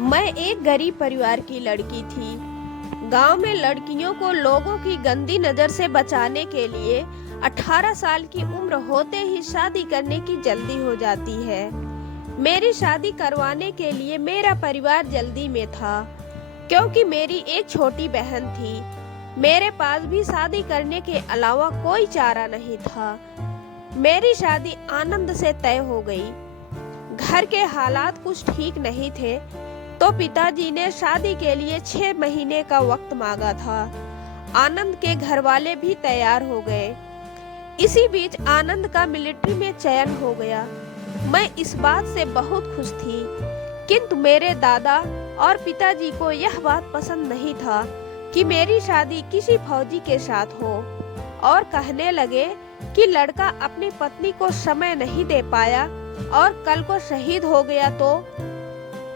मैं एक गरीब परिवार की लड़की थी। गांव में लड़कियों को लोगों की गंदी नजर से बचाने के लिए 18 साल की उम्र होते ही शादी करने की जल्दी हो जाती है। मेरी शादी करवाने के लिए मेरा परिवार जल्दी में था, क्योंकि मेरी एक छोटी बहन थी। मेरे पास भी शादी करने के अलावा कोई चारा नहीं था। मेरी शादी आनंद से तय हो गई। घर के हालात कुछ ठीक नहीं थे, तो पिताजी ने शादी के लिए 6 महीने का वक्त मांगा था। आनंद के घर वाले भी तैयार हो गए। इसी बीच आनंद का मिलिट्री में चयन हो गया। मैं इस बात से बहुत खुश थी, किंतु मेरे दादा और पिताजी को यह बात पसंद नहीं था कि मेरी शादी किसी फौजी के साथ हो, और कहने लगे कि लड़का अपनी पत्नी को समय नहीं दे पाया और कल को शहीद हो गया तो।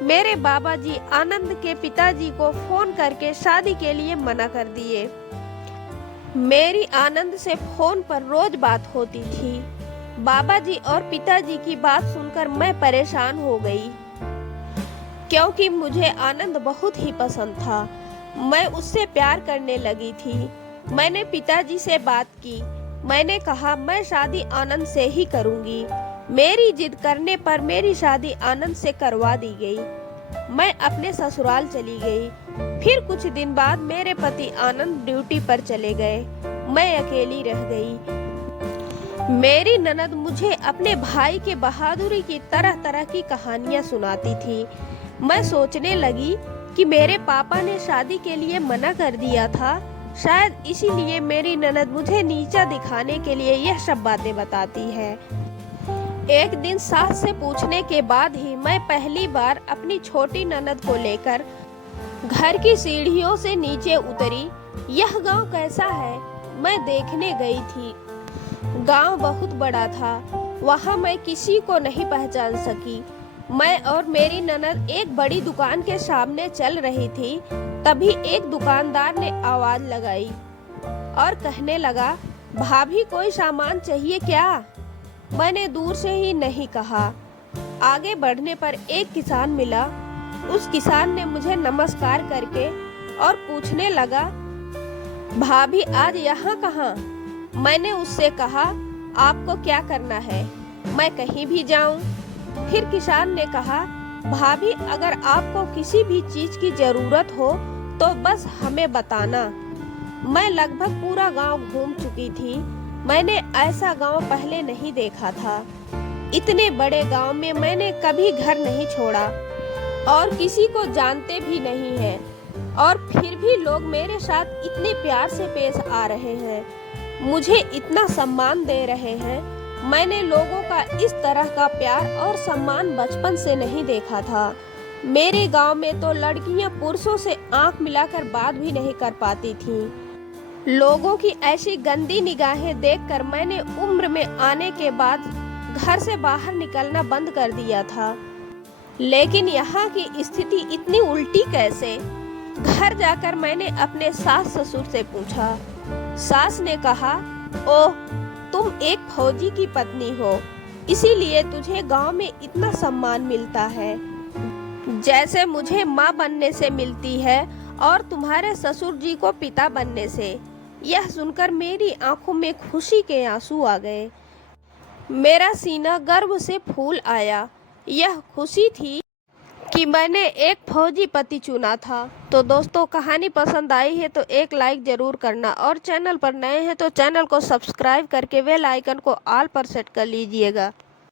मेरे बाबा जी आनंद के पिताजी को फोन करके शादी के लिए मना कर दिए। मेरी आनंद से फोन पर रोज बात होती थी। बाबा जी और पिताजी की बात सुनकर मैं परेशान हो गई, क्योंकि मुझे आनंद बहुत ही पसंद था। मैं उससे प्यार करने लगी थी। मैंने पिताजी से बात की। मैंने कहा मैं शादी आनंद से ही करूंगी। मेरी जिद करने पर मेरी शादी आनंद से करवा दी गई। मैं अपने ससुराल चली गई। फिर कुछ दिन बाद मेरे पति आनंद ड्यूटी पर चले गए। मैं अकेली रह गई। मेरी ननद मुझे अपने भाई के बहादुरी की तरह तरह की कहानियां सुनाती थी। मैं सोचने लगी कि मेरे पापा ने शादी के लिए मना कर दिया था। शायद इसीलिए मेरी ननद मुझे नीचा दिखाने के लिए यह सब बातें बताती है। एक दिन सास से पूछने के बाद ही मैं पहली बार अपनी छोटी ननद को लेकर घर की सीढ़ियों से नीचे उतरी। यह गांव कैसा है, मैं देखने गई थी। गांव बहुत बड़ा था। वहां मैं किसी को नहीं पहचान सकी। मैं और मेरी ननद एक बड़ी दुकान के सामने चल रही थी। तभी एक दुकानदार ने आवाज लगाई और कहने लगा, भाभी कोई सामान चाहिए क्या? मैंने दूर से ही नहीं कहा। आगे बढ़ने पर एक किसान मिला। उस किसान ने मुझे नमस्कार करके और पूछने लगा, भाभी आज यहाँ कहाँ? मैंने उससे कहा, आपको क्या करना है, मैं कहीं भी जाऊं? फिर किसान ने कहा, भाभी अगर आपको किसी भी चीज की जरूरत हो तो बस हमें बताना। मैं लगभग पूरा गांव घूम चुकी थी। मैंने ऐसा गांव पहले नहीं देखा था। इतने बड़े गांव में मैंने कभी घर नहीं छोड़ा और किसी को जानते भी नहीं है, और फिर भी लोग मेरे साथ इतने प्यार से पेश आ रहे हैं, मुझे इतना सम्मान दे रहे हैं। मैंने लोगों का इस तरह का प्यार और सम्मान बचपन से नहीं देखा था। मेरे गांव में तो लड़कियां पुरुषों से आंख मिलाकर बात भी नहीं कर पाती थीं। लोगों की ऐसी गंदी निगाहें देखकर मैंने उम्र में आने के बाद घर से बाहर निकलना बंद कर दिया था। लेकिन यहाँ की स्थिति इतनी उल्टी कैसे? घर जाकर मैंने अपने सास ससुर से पूछा। सास ने कहा, ओह तुम एक फौजी की पत्नी हो, इसीलिए तुझे गांव में इतना सम्मान मिलता है, जैसे मुझे माँ बनने से मिलती है और तुम्हारे ससुर जी को पिता बनने से। यह सुनकर मेरी आंखों में खुशी के आंसू आ गए। मेरा सीना गर्व से फूल आया। यह खुशी थी कि मैंने एक फौजी पति चुना था। तो दोस्तों, कहानी पसंद आई है तो एक लाइक जरूर करना, और चैनल पर नए हैं तो चैनल को सब्सक्राइब करके बेल आइकन को ऑल पर सेट कर लीजिएगा।